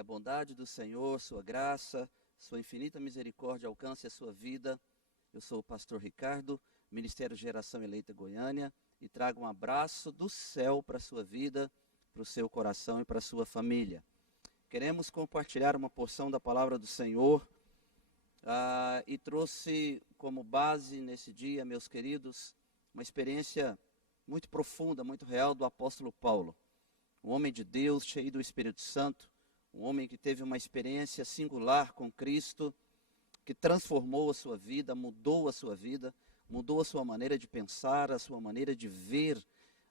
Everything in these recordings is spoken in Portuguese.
Que a bondade do Senhor, sua graça, sua infinita misericórdia alcance a sua vida. Eu sou o pastor Ricardo, Ministério Geração Eleita Goiânia, e trago um abraço do céu para a sua vida, para o seu coração e para a sua família. Queremos compartilhar uma porção da palavra do Senhor e trouxe como base nesse dia, meus queridos, uma experiência muito profunda, muito real do apóstolo Paulo. Um homem de Deus, cheio do Espírito Santo, um homem que teve uma experiência singular com Cristo, que transformou a sua vida, mudou a sua maneira de pensar, a sua maneira de ver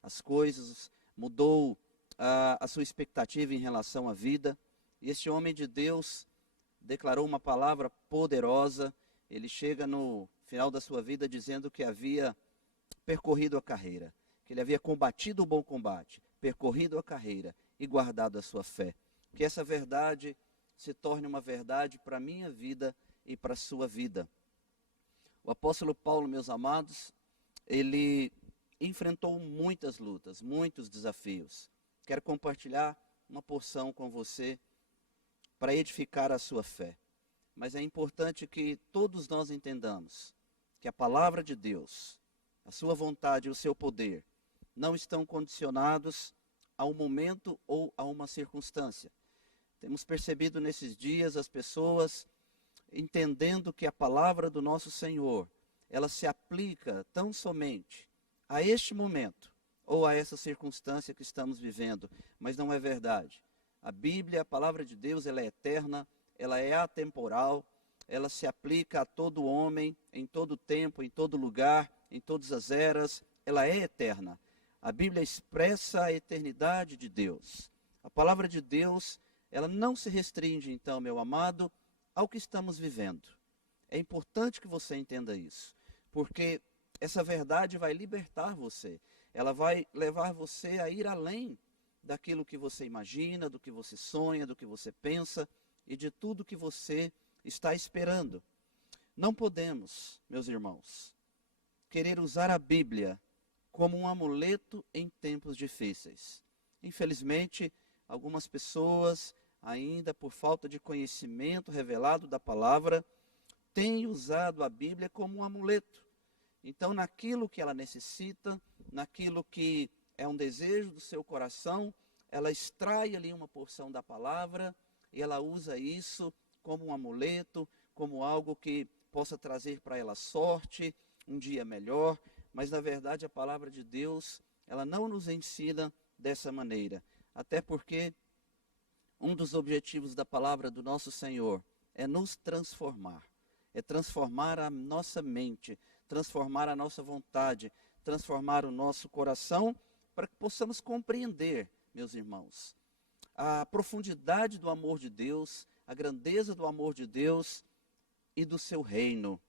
as coisas, mudou a sua expectativa em relação à vida. E este homem de Deus declarou uma palavra poderosa. Ele chega no final da sua vida dizendo que havia percorrido a carreira, que ele havia combatido o bom combate, percorrido a carreira e guardado a sua fé. Que essa verdade se torne uma verdade para a minha vida e para a sua vida. O apóstolo Paulo, meus amados, ele enfrentou muitas lutas, muitos desafios. Quero compartilhar uma porção com você para edificar a sua fé. Mas é importante que todos nós entendamos que a palavra de Deus, a sua vontade e o seu poder não estão condicionados a um momento ou a uma circunstância. Temos percebido nesses dias as pessoas entendendo que a palavra do nosso Senhor, ela se aplica tão somente a este momento ou a essa circunstância que estamos vivendo, mas não é verdade. A Bíblia, a palavra de Deus, ela é eterna, ela é atemporal, ela se aplica a todo homem, em todo tempo, em todo lugar, em todas as eras, ela é eterna. A Bíblia expressa a eternidade de Deus. A palavra de Deus, ela não se restringe, então, meu amado, ao que estamos vivendo. É importante que você entenda isso, porque essa verdade vai libertar você. Ela vai levar você a ir além daquilo que você imagina, do que você sonha, do que você pensa e de tudo que você está esperando. Não podemos, meus irmãos, querer usar a Bíblia como um amuleto em tempos difíceis. Infelizmente, algumas pessoas, ainda por falta de conhecimento revelado da palavra, têm usado a Bíblia como um amuleto. Então, naquilo que ela necessita, naquilo que é um desejo do seu coração, ela extrai ali uma porção da palavra e ela usa isso como um amuleto, como algo que possa trazer para ela sorte, um dia melhor. Mas, na verdade, a palavra de Deus, ela não nos ensina dessa maneira. Até porque um dos objetivos da palavra do nosso Senhor é nos transformar. É transformar a nossa mente, transformar a nossa vontade, transformar o nosso coração, para que possamos compreender, meus irmãos, a profundidade do amor de Deus, a grandeza do amor de Deus e do seu reino.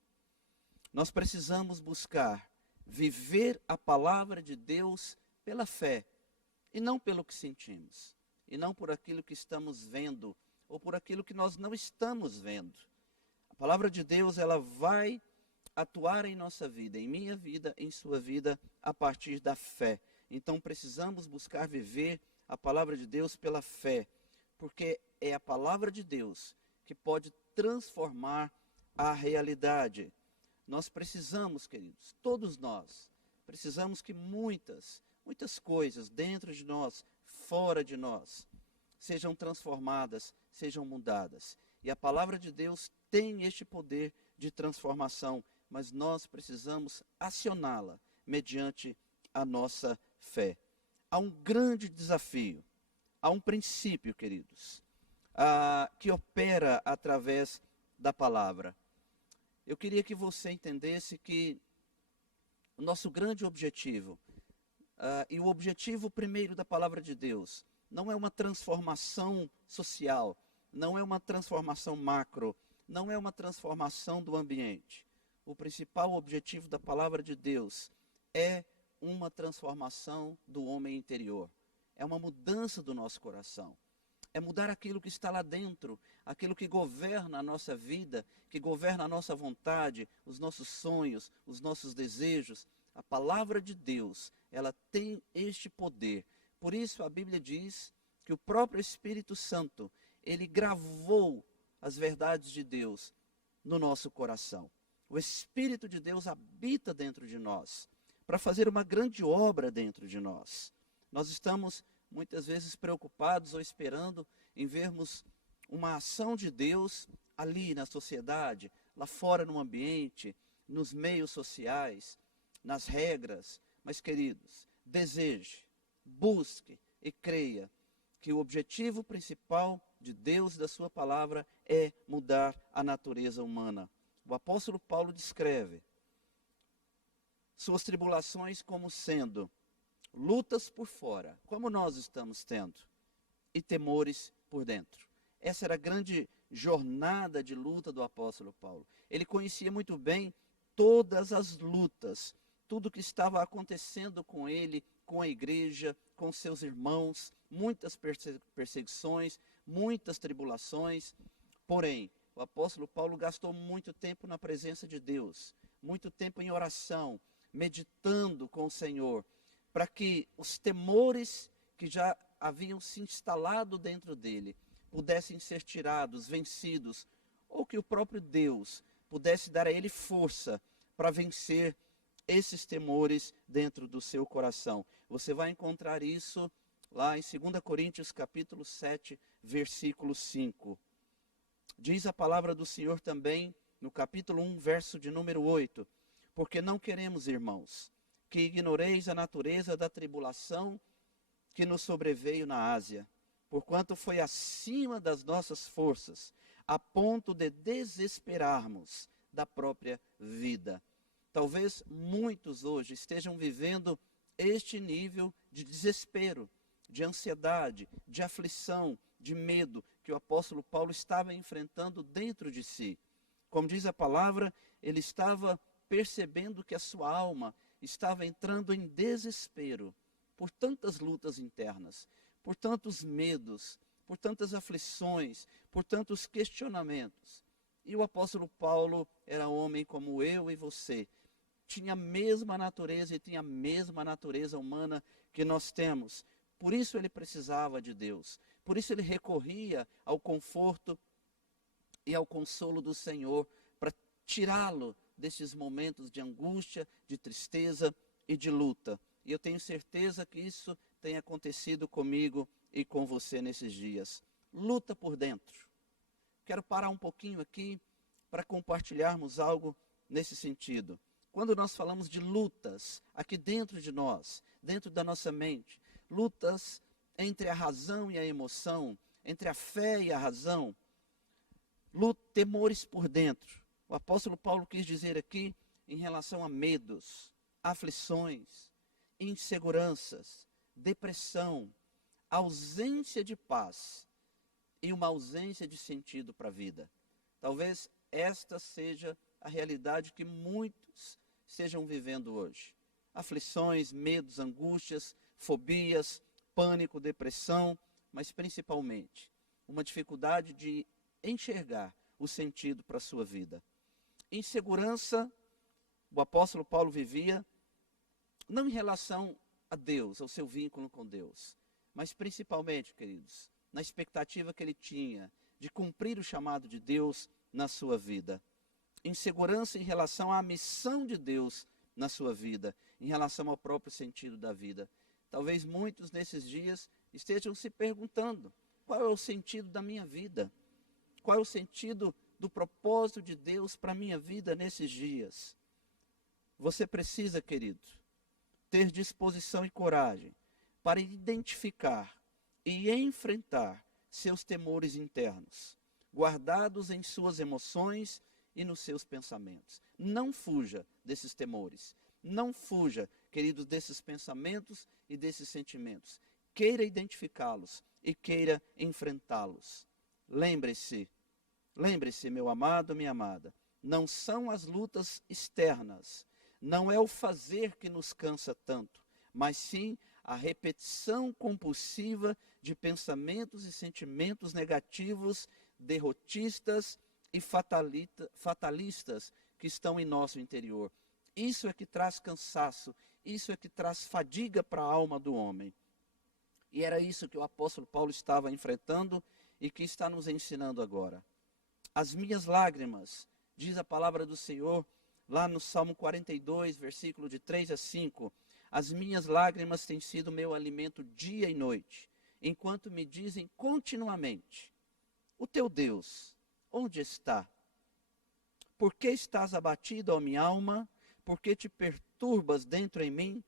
Nós precisamos buscar viver a palavra de Deus pela fé, e não pelo que sentimos, e não por aquilo que estamos vendo, ou por aquilo que nós não estamos vendo. A palavra de Deus, ela vai atuar em nossa vida, em minha vida, em sua vida, a partir da fé. Então precisamos buscar viver a palavra de Deus pela fé, porque é a palavra de Deus que pode transformar a realidade. Nós precisamos, queridos, todos nós, precisamos que muitas coisas dentro de nós, fora de nós, sejam transformadas, sejam mudadas. E a palavra de Deus tem este poder de transformação, mas nós precisamos acioná-la mediante a nossa fé. Há um grande desafio, há um princípio, queridos, que opera através da palavra. Eu queria que você entendesse que o nosso grande objetivo, e o objetivo primeiro da palavra de Deus, não é uma transformação social, não é uma transformação macro, não é uma transformação do ambiente. O principal objetivo da palavra de Deus é uma transformação do homem interior. É uma mudança do nosso coração. É mudar aquilo que está lá dentro, aquilo que governa a nossa vida, que governa a nossa vontade, os nossos sonhos, os nossos desejos. A palavra de Deus, ela tem este poder. Por isso a Bíblia diz que o próprio Espírito Santo, ele gravou as verdades de Deus no nosso coração. O Espírito de Deus habita dentro de nós, para fazer uma grande obra dentro de nós. Nós estamos muitas vezes preocupados ou esperando em vermos uma ação de Deus ali na sociedade, lá fora no ambiente, nos meios sociais, nas regras. Mas, queridos, deseje, busque e creia que o objetivo principal de Deus e da sua palavra é mudar a natureza humana. O apóstolo Paulo descreve suas tribulações como sendo lutas por fora, como nós estamos tendo, e temores por dentro. Essa era a grande jornada de luta do apóstolo Paulo. Ele conhecia muito bem todas as lutas, tudo que estava acontecendo com ele, com a igreja, com seus irmãos, muitas perseguições, muitas tribulações. Porém, o apóstolo Paulo gastou muito tempo na presença de Deus, muito tempo em oração, meditando com o Senhor, para que os temores que já haviam se instalado dentro dele pudessem ser tirados, vencidos, ou que o próprio Deus pudesse dar a ele força para vencer esses temores dentro do seu coração. Você vai encontrar isso lá em 2 Coríntios capítulo 7, versículo 5. Diz a palavra do Senhor também no capítulo 1, verso de número 8. Porque não queremos, irmãos, que ignoreis a natureza da tribulação que nos sobreveio na Ásia, porquanto foi acima das nossas forças, a ponto de desesperarmos da própria vida. Talvez muitos hoje estejam vivendo este nível de desespero, de ansiedade, de aflição, de medo que o apóstolo Paulo estava enfrentando dentro de si. Como diz a palavra, ele estava percebendo que a sua alma estava entrando em desespero por tantas lutas internas, por tantos medos, por tantas aflições, por tantos questionamentos. E o apóstolo Paulo era homem como eu e você. Tinha a mesma natureza e tinha a mesma natureza humana que nós temos. Por isso ele precisava de Deus. Por isso ele recorria ao conforto e ao consolo do Senhor para tirá-lo desses momentos de angústia, de tristeza e de luta. E eu tenho certeza que isso tem acontecido comigo e com você nesses dias. Luta por dentro. Quero parar um pouquinho aqui para compartilharmos algo nesse sentido. Quando nós falamos de lutas aqui dentro de nós, dentro da nossa mente, lutas entre a razão e a emoção, entre a fé e a razão, temores por dentro. O apóstolo Paulo quis dizer aqui em relação a medos, aflições, inseguranças, depressão, ausência de paz e uma ausência de sentido para a vida. Talvez esta seja a realidade que muitos estejam vivendo hoje. Aflições, medos, angústias, fobias, pânico, depressão, mas principalmente uma dificuldade de enxergar o sentido para a sua vida. Insegurança, o apóstolo Paulo vivia não em relação a Deus, ao seu vínculo com Deus, mas principalmente, queridos, na expectativa que ele tinha de cumprir o chamado de Deus na sua vida. Insegurança em relação à missão de Deus na sua vida, em relação ao próprio sentido da vida. Talvez muitos nesses dias estejam se perguntando: qual é o sentido da minha vida? Qual é o sentido do propósito de Deus para a minha vida nesses dias? Você precisa, querido, ter disposição e coragem para identificar e enfrentar seus temores internos, guardados em suas emoções e nos seus pensamentos. Não fuja desses temores. Não fuja, queridos, desses pensamentos e desses sentimentos. Queira identificá-los e queira enfrentá-los. Lembre-se, meu amado, minha amada, não são as lutas externas, não é o fazer que nos cansa tanto, mas sim a repetição compulsiva de pensamentos e sentimentos negativos, derrotistas e fatalistas que estão em nosso interior. Isso é que traz cansaço, isso é que traz fadiga para a alma do homem. E era isso que o apóstolo Paulo estava enfrentando e que está nos ensinando agora. As minhas lágrimas, diz a palavra do Senhor, lá no Salmo 42, versículo de 3 a 5, as minhas lágrimas têm sido meu alimento dia e noite, enquanto me dizem continuamente, o teu Deus, onde está? Por que estás abatido, ó minha alma? Por que te perturbas dentro em mim?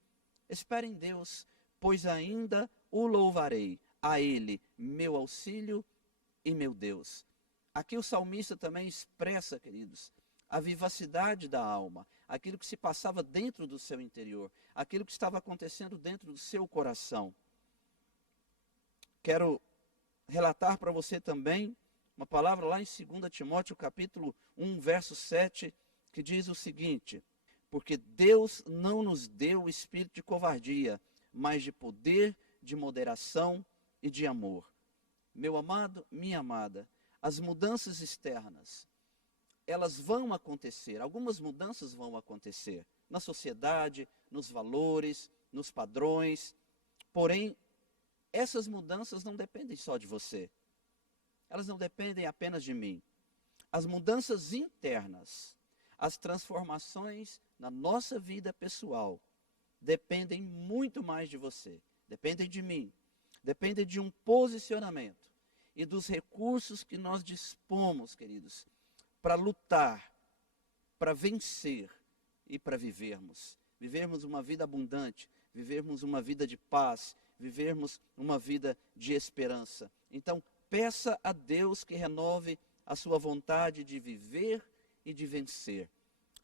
Espera em Deus, pois ainda o louvarei, a Ele, meu auxílio e meu Deus. Aqui o salmista também expressa, queridos, a vivacidade da alma, aquilo que se passava dentro do seu interior, aquilo que estava acontecendo dentro do seu coração. Quero relatar para você também uma palavra lá em 2 Timóteo capítulo 1, verso 7, que diz o seguinte: porque Deus não nos deu o espírito de covardia, mas de poder, de moderação e de amor. Meu amado, minha amada, as mudanças externas, elas vão acontecer, algumas mudanças vão acontecer na sociedade, nos valores, nos padrões, porém, essas mudanças não dependem só de você, elas não dependem apenas de mim. As mudanças internas, as transformações na nossa vida pessoal, dependem muito mais de você, dependem de mim, dependem de um posicionamento e dos recursos que nós dispomos, queridos, para lutar, para vencer e para vivermos. Vivermos uma vida abundante, vivermos uma vida de paz, vivermos uma vida de esperança. Então, peça a Deus que renove a sua vontade de viver e de vencer.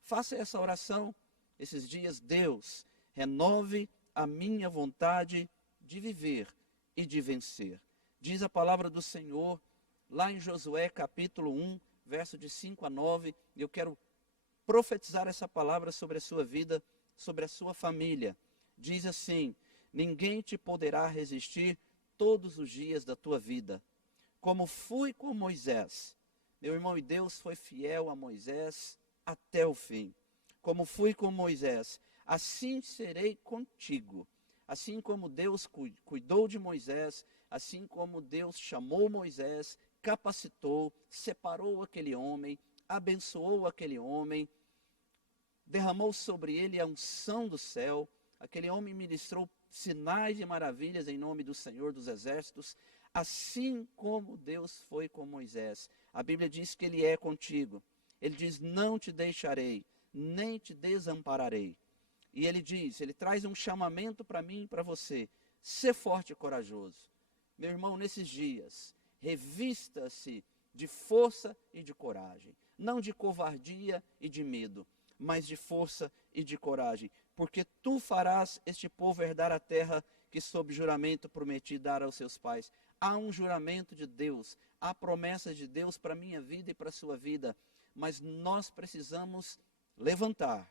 Faça essa oração esses dias. Deus, renove a minha vontade de viver e de vencer. Diz a palavra do Senhor, lá em Josué capítulo 1, verso de 5 a 9, e eu quero profetizar essa palavra sobre a sua vida, sobre a sua família. Diz assim: ninguém te poderá resistir todos os dias da tua vida. Como fui com Moisés, meu irmão, e Deus foi fiel a Moisés até o fim. Como fui com Moisés, assim serei contigo. Assim como Deus cuidou de Moisés, assim como Deus chamou Moisés, capacitou, separou aquele homem, abençoou aquele homem, derramou sobre ele a unção do céu, aquele homem ministrou sinais e maravilhas em nome do Senhor dos Exércitos, assim como Deus foi com Moisés. A Bíblia diz que Ele é contigo. Ele diz, não te deixarei, nem te desampararei. E Ele diz, Ele traz um chamamento para mim e para você. Ser forte e corajoso. Meu irmão, nesses dias, revista-se de força e de coragem. Não de covardia e de medo, mas de força e de coragem. Porque tu farás este povo herdar a terra que sob juramento prometi dar aos seus pais. Há um juramento de Deus, há promessas de Deus para a minha vida e para a sua vida. Mas nós precisamos levantar,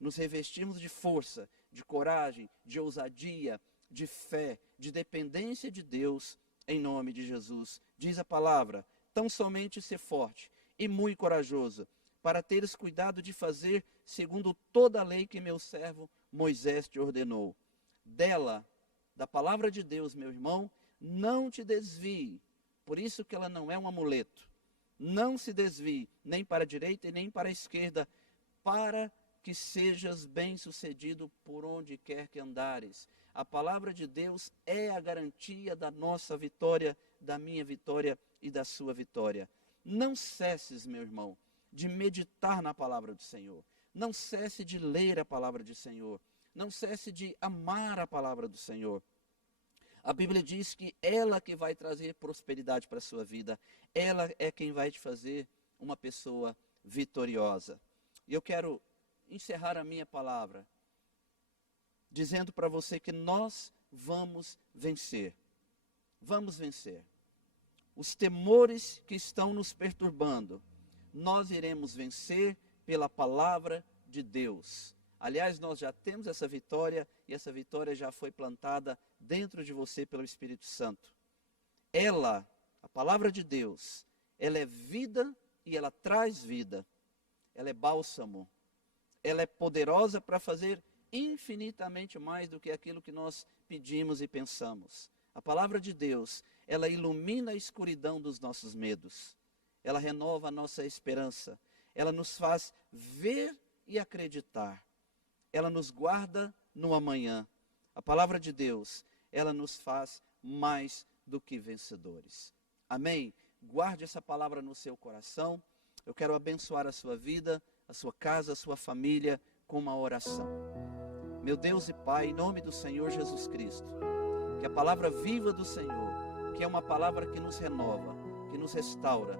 nos revestirmos de força, de coragem, de ousadia, de fé, de dependência de Deus, em nome de Jesus. Diz a palavra, tão somente ser forte e muito corajoso, para teres cuidado de fazer segundo toda a lei que meu servo Moisés te ordenou. Dela, da palavra de Deus, meu irmão, não te desvie. Por isso que ela não é um amuleto. Não se desvie, nem para a direita e nem para a esquerda, para que sejas bem-sucedido por onde quer que andares. A palavra de Deus é a garantia da nossa vitória, da minha vitória e da sua vitória. Não cesses, meu irmão, de meditar na palavra do Senhor. Não cesse de ler a palavra do Senhor. Não cesse de amar a palavra do Senhor. A Bíblia diz que ela que vai trazer prosperidade para a sua vida. Ela é quem vai te fazer uma pessoa vitoriosa. E eu quero encerrar a minha palavra dizendo para você que nós vamos vencer. Vamos vencer. Os temores que estão nos perturbando, nós iremos vencer pela palavra de Deus. Aliás, nós já temos essa vitória e essa vitória já foi plantada dentro de você pelo Espírito Santo. Ela, a palavra de Deus, ela é vida e ela traz vida. Ela é bálsamo. Ela é poderosa para fazer infinitamente mais do que aquilo que nós pedimos e pensamos. A palavra de Deus, ela ilumina a escuridão dos nossos medos. Ela renova a nossa esperança. Ela nos faz ver e acreditar. Ela nos guarda no amanhã. A palavra de Deus, ela nos faz mais do que vencedores. Amém? Guarde essa palavra no seu coração. Eu quero abençoar a sua vida, a sua casa, a sua família com uma oração. Meu Deus e Pai, em nome do Senhor Jesus Cristo, que a palavra viva do Senhor, que é uma palavra que nos renova, que nos restaura,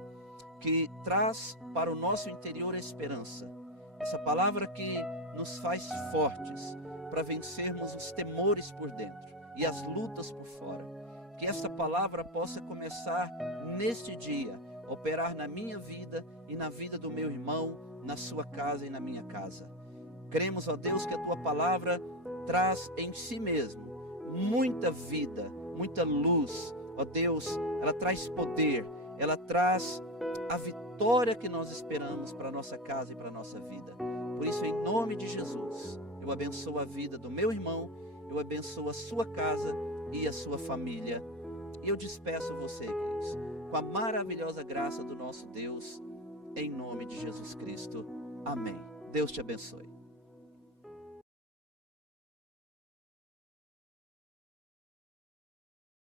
que traz para o nosso interior a esperança, essa palavra que nos faz fortes para vencermos os temores por dentro e as lutas por fora. Que esta palavra possa começar neste dia, operar na minha vida e na vida do meu irmão, na sua casa e na minha casa. Cremos, ó Deus, que a tua palavra traz em si mesmo muita vida, muita luz. Ó Deus, ela traz poder, ela traz a vitória que nós esperamos para a nossa casa e para a nossa vida. Por isso, em nome de Jesus, eu abençoo a vida do meu irmão, eu abençoo a sua casa e a sua família. E eu despeço você, queridos, com a maravilhosa graça do nosso Deus, em nome de Jesus Cristo. Amém. Deus te abençoe.